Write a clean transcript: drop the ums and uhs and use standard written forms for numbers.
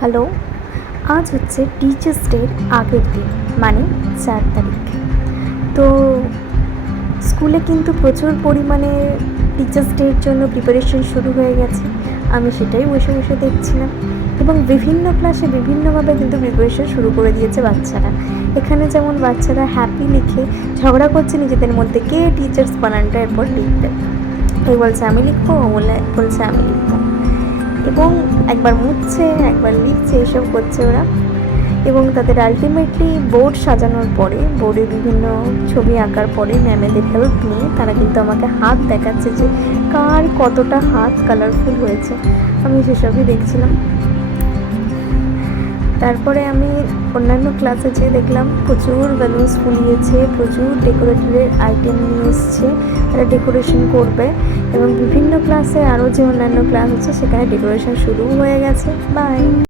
Hello, আজ হচ্ছে teachers ডের আগের দিন, মানে 4 তারিখ। তো স্কুলে কিন্তু প্রচুর পরিমাণে টিচার্স ডের জন্য প্রিপারেশন শুরু হয়ে গেছে। আমি সেটাই বসে বসে দেখছিলাম, এবং বিভিন্ন ক্লাসে বিভিন্নভাবে কিন্তু প্রিপারেশন শুরু করে দিয়েছে বাচ্চারা। এখানে যেমন বাচ্চারা হ্যাপি লিখে ঝগড়া করছে নিজেদের মধ্যে, কে টিচার্স বানানটা এরপর লিখবে। কেউ বলছে আমি লিখবো, বলছে আমি লিখবো, এবং একবার মুছছে একবার লিখছে, এসব করছে ওরা। এবং তাদের আলটিমেটলি বোর্ড সাজানোর পরে, বোর্ডে বিভিন্ন ছবি আঁকার পরে ম্যামেদের হেল্প নিয়ে তারা কিন্তু আমাকে হাত দেখাচ্ছে যে কার কতটা হাত কালারফুল হয়েছে। আমি সেসবই দেখছিলাম। তারপরে আমি অন্যান্য ক্লাসে যেয়ে দেখলাম প্রচুর বেলুনস ফুলিয়েছে, প্রচুর ডেকোরেটরের আইটেম নিয়ে এসছে, তারা ডেকোরেশন করবে। এবং বিভিন্ন ক্লাসে আরও যে অন্যান্য ক্লাস আছে সেখানে ডেকোরেশন শুরুও হয়ে গেছে। বাই।